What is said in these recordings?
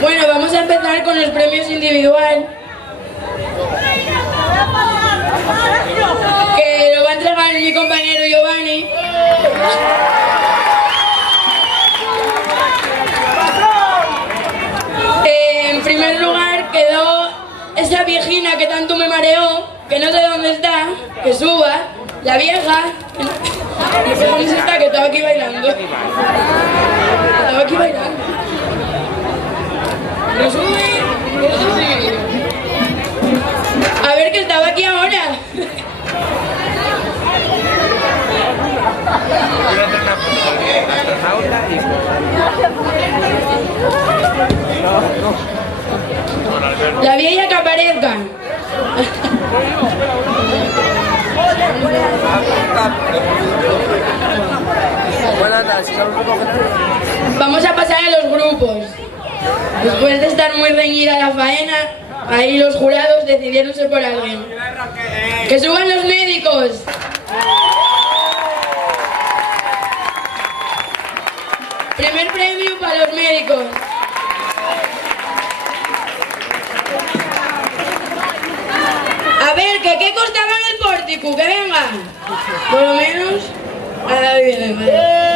Bueno, vamos a empezar con los premios individual, que lo va a entregar mi compañero Giovanni. En primer lugar quedó esa viejina que tanto me mareó, que no sé dónde está, que suba, la vieja, no sé dónde está, que estaba aquí bailando. Estaba aquí bailando. No sube, no sube. A ver, que estaba aquí ahora. La vieja que aparezca. Vamos a pasar a los grupos. Después de estar muy reñida la faena, ahí los jurados decidieron ser por alguien. ¡Que suban los médicos! Primer premio para los médicos. A ver, que qué costaba en el pórtico, que vengan. Por lo menos, ahora vienen, ¿vale?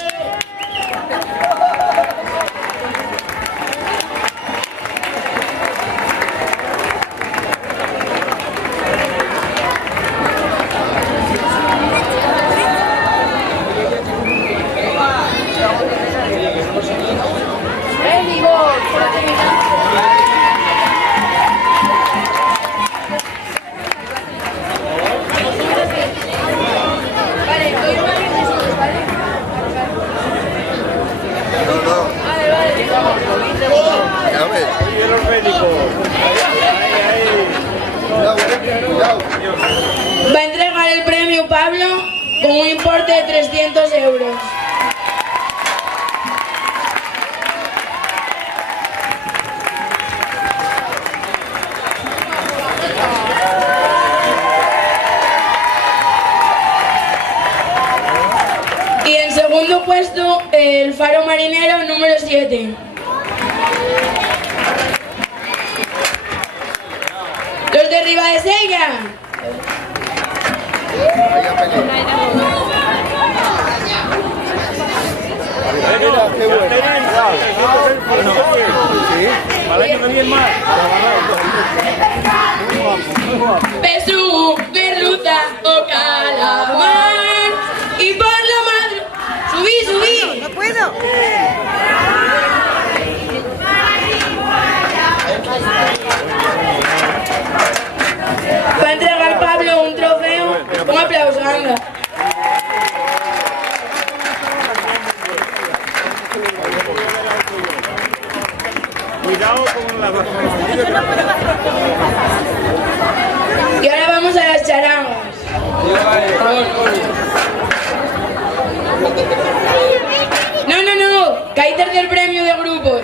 Va a entregar el premio Pablo con un importe de 300 euros. Y en segundo puesto, el Faro Marinero número 7. Los de Ribadesella. Pesú, merluza o calamar. Y por la madre. Subí. No puedo. Va a entregar Pablo un trofeo. Un aplauso, anda. Cuidado con la Y ahora vamos a las charangas. No, que hay tercer premio de grupos.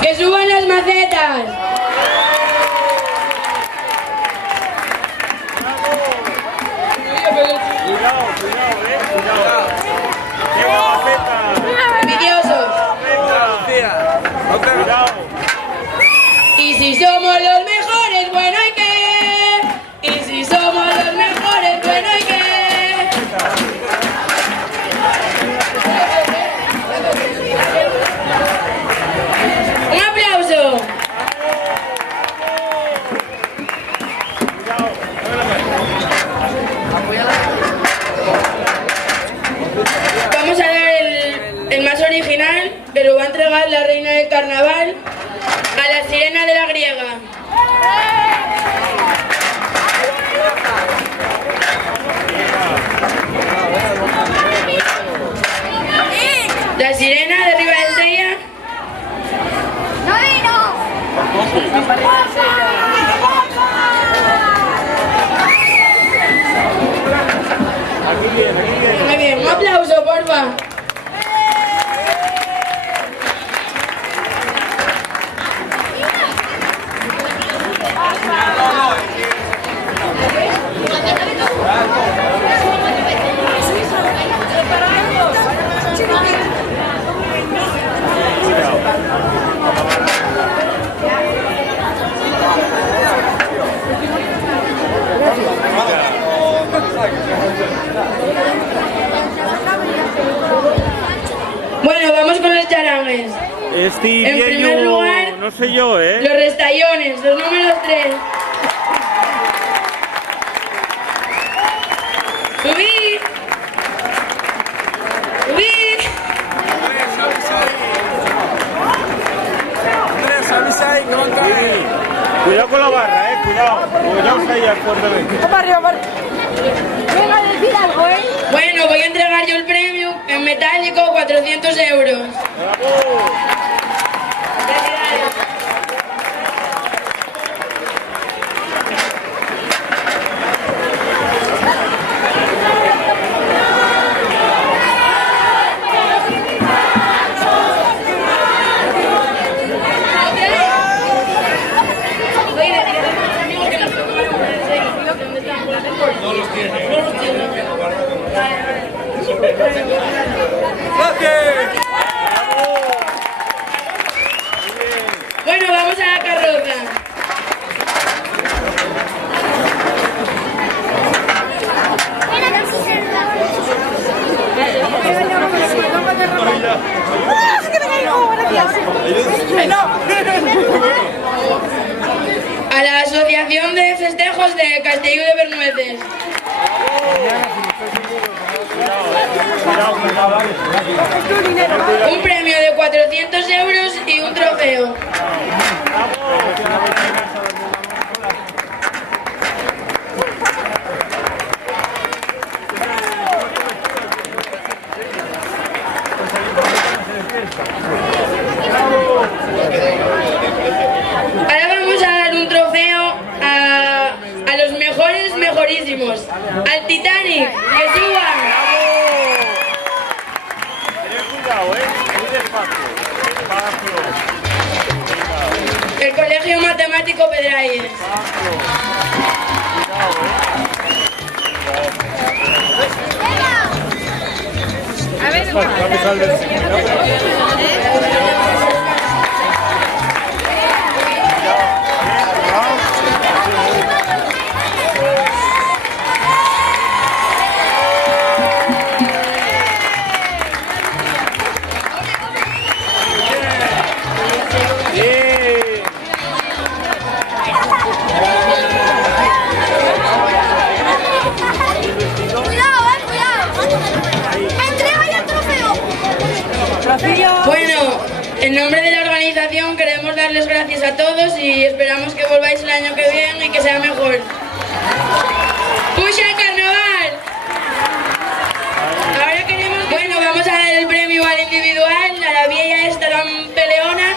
¡Que suban las macetas! Cuidado. Lleva maceta. Envidiosos. Cuidado. Y si somos los mejores, bueno, hay que. Y si somos los mejores, bueno, hay que. Un aplauso. Vamos a dar el más original, que lo va a entregar la reina del carnaval a la sirena de la griega. La sirena de Ribadesella. ¡No vino! Muy bien, un aplauso, porfa. Hosti, En primer lugar, no sé yo, ¿eh? los restallones, los números 3. ¡Subid! ¡Subid! Cuidado con la barra, cuidado. Porque ya os caías fuerte. Vamos arriba, vamos arriba. Venga a decir algo, ¿eh? Bueno, voy a entregar yo el premio en metálico, 400 euros. Bueno, vamos a la carroza. A la Asociación de Festejos de Castelló de Bernueces. Un premio de 400 euros y un trofeo. Ahora vamos a dar un trofeo a los mejores mejorísimos. Al Titanic, que suban. Tened cuidado, muy despacio. El Colegio Matemático Pedralles. Bueno, en nombre de la organización queremos darles gracias a todos y esperamos que volváis el año que viene y que sea mejor. ¡Puxa el carnaval! Ahora queremos... Bueno, vamos a dar el premio al individual, a la vieja esta tan peleona.